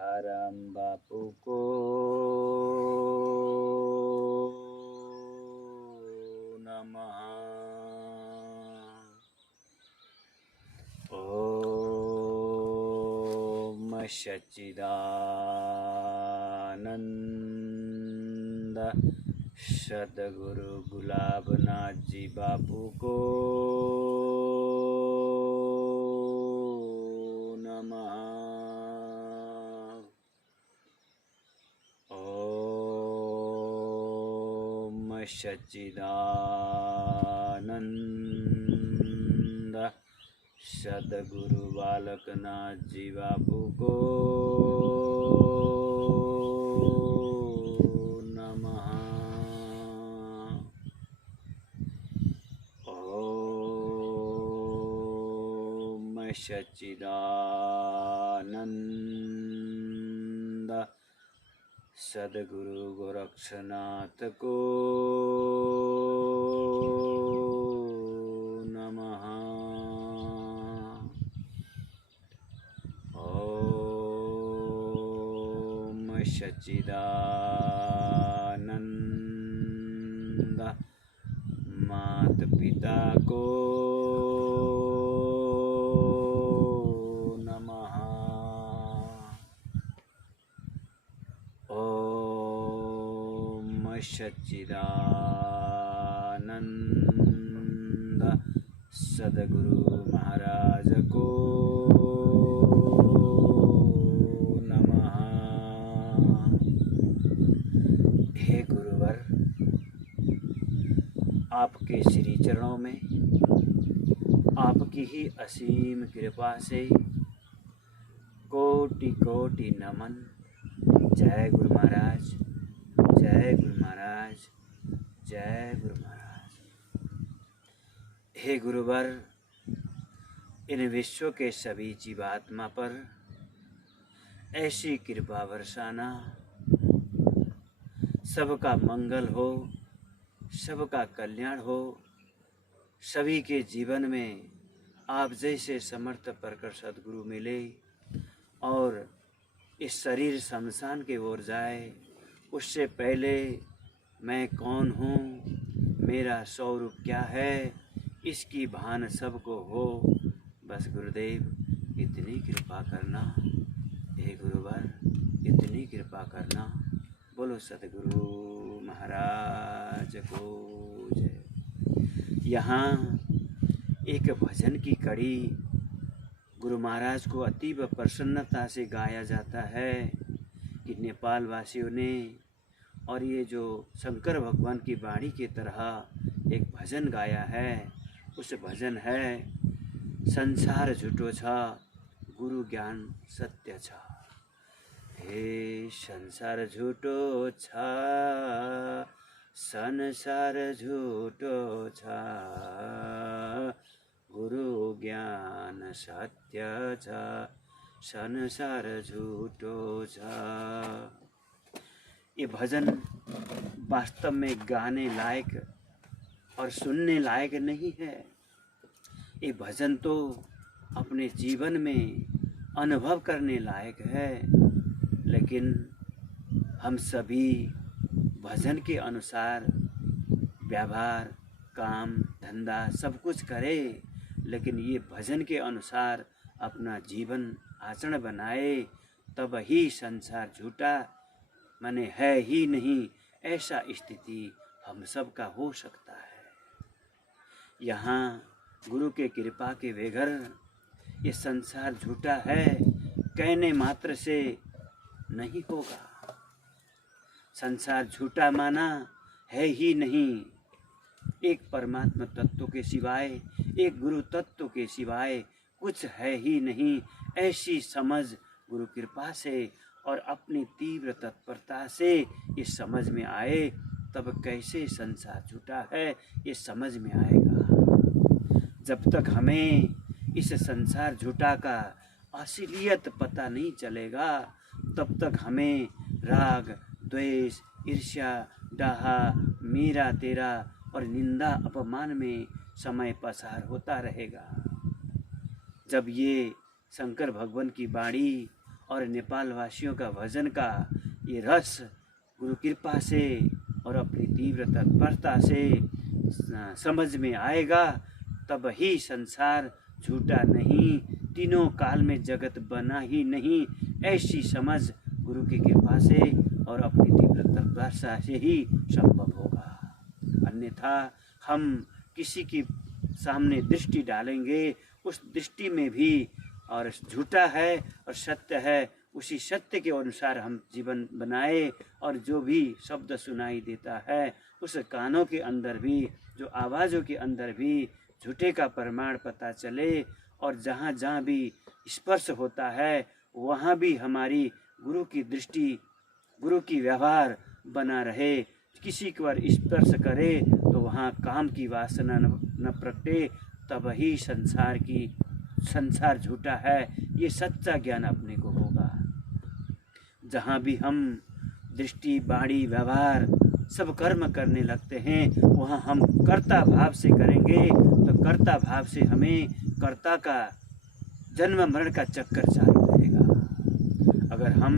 सिखाराम बापू को नमः। ओम सच्चिदानंद सद्गुरु गुलाबनाथ जी बापू को नमः। ओम सच्चिदानंद सद्गुरु बालकनाथ जी बापू को नमः। ओम सच्चिदानंद सद्गुरु गोरक्षनाथ को नमः। ओम सच्चिदानंद माता पिता को नमः। ओम सच्चिदानंद सद्गुरु महाराज को नमः। हे गुरुवर, आपके श्री चरणों में आपकी ही असीम कृपा से कोटि कोटि नमन। जय गुरु महाराज, जय गुरु महाराज, जय गुरु महाराज। हे गुरुवर, इन विश्व के सभी जीवात्मा पर ऐसी कृपा बरसाना, सबका मंगल हो, सबका कल्याण हो, सभी के जीवन में आप जैसे समर्थ प्रकट सद्गुरु मिले और इस शरीर शमशान की ओर जाए, उससे पहले मैं कौन हूँ, मेरा स्वरूप क्या है, इसकी भान सबको हो। बस गुरुदेव इतनी कृपा करना, हे गुरुवर इतनी कृपा करना। बोलो सद्गुरु महाराज को जय। यहाँ एक भजन की कड़ी गुरु महाराज को अतीब प्रसन्नता से गाया जाता है कि नेपाल वासियों ने, और ये जो शंकर भगवान की वाणी की तरह एक भजन गाया है, उस भजन है संसार झूठो छ गुरु ज्ञान सत्य छ। हे संसार झूठो छ, संसार झूठो छ, गुरु ज्ञान सत्य छ, संसार झूठो छ। ये भजन वास्तव में गाने लायक और सुनने लायक नहीं है। ये भजन तो अपने जीवन में अनुभव करने लायक है। लेकिन हम सभी भजन के अनुसार व्यवहार, काम, धंधा सब कुछ करें, लेकिन ये भजन के अनुसार अपना जीवन आचरण बनाए, तब ही संसार झूठा माने है ही नहीं, ऐसा स्थिति हम सब का हो सकता है। यहाँ गुरु के कृपा के बगैर ये संसार झूठा है कहने मात्र से नहीं होगा। संसार झूठा माना है ही नहीं। एक परमात्मा तत्व के सिवाय, एक गुरु तत्व के सिवाय कुछ है ही नहीं। ऐसी समझ गुरु कृपा से और अपनी तीव्र तत्परता से ये समझ में आए, तब कैसे संसार झूठा है ये समझ में आएगा। जब तक हमें इस संसार झूठा का असलियत पता नहीं चलेगा, तब तक हमें राग, द्वेष, ईर्ष्या, डाहा, मेरा तेरा और निंदा अपमान में समय पसार होता रहेगा। जब ये शंकर भगवान की वाणी और नेपाल वासियों का भजन का ये रस गुरु कृपा से और अपनी तीव्र तत्परता से समझ में आएगा, तब ही संसार झूठा नहीं, तीनों काल में जगत बना ही नहीं। ऐसी समझ गुरु की कृपा से और अपनी तीव्र तत्परता से ही संभव होगा। अन्यथा हम किसी की सामने दृष्टि डालेंगे, उस दृष्टि में भी और झूठा है और सत्य है, उसी सत्य के अनुसार हम जीवन बनाए, और जो भी शब्द सुनाई देता है उस कानों के अंदर भी, जो आवाज़ों के अंदर भी झूठे का प्रमाण पता चले, और जहाँ जहाँ भी स्पर्श होता है वहाँ भी हमारी गुरु की दृष्टि, गुरु की व्यवहार बना रहे। किसी पर स्पर्श करे तो वहाँ काम की वासना न प्रगटे, तब ही संसार झूठा है, ये सच्चा ज्ञान अपने को होगा। जहाँ भी हम दृष्टि, वाणी, व्यवहार सब कर्म करने लगते हैं, वहाँ हम कर्ता भाव से करेंगे, तो कर्ता भाव से हमें कर्ता का जन्म मरण का चक्कर चालू रहेगा। अगर हम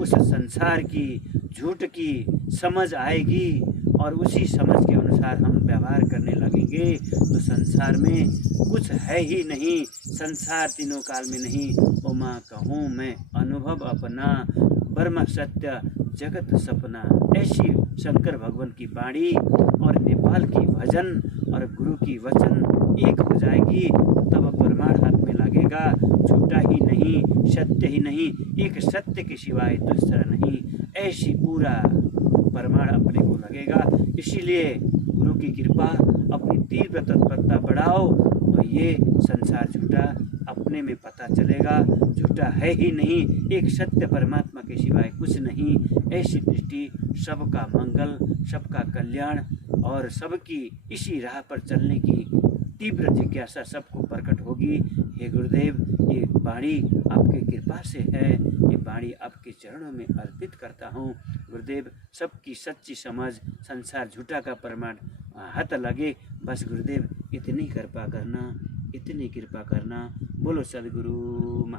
उस संसार की झूठ की समझ आएगी और उसी समझ के अनुसार हम व्यवहार करने लगेंगे, तो संसार में कुछ है ही नहीं, संसार तीनों काल में नहीं। उमा कहूँ मैं अनुभव अपना, ब्रह्म सत्य जगत सपना। ऐसी शंकर भगवान की वाणी और नेपाल की भजन और गुरु की वचन एक हो जाएगी, तब प्रमाण हाथ में लगेगा। झूठा ही नहीं, सत्य ही नहीं, एक सत्य के सिवाय दूसरा नहीं, ऐसी पूरा प्रमाण अपने को लगेगा। इसीलिए गुरु की कृपा, अपनी तीव्र तत्परता बढ़ाओ, तो ये संसार झूठा अपने में पता चलेगा। झूठा है ही नहीं, एक सत्य परमात्मा के सिवाय कुछ नहीं। ऐसी दृष्टि सबका मंगल, सबका कल्याण और सबकी इसी राह पर चलने की तीव्र जिज्ञासा सबको प्रकट होगी। हे गुरुदेव, ये वाणी आपकी कृपा से है, ये वाणी आपके चरणों में अर्पित करता हूँ। गुरुदेव, सबकी सच्ची समझ, संसार झूठा का प्रमाण हाथ लगे। बस गुरुदेव इतनी कृपा करना, इतनी कृपा करना। बोलो सदगुरु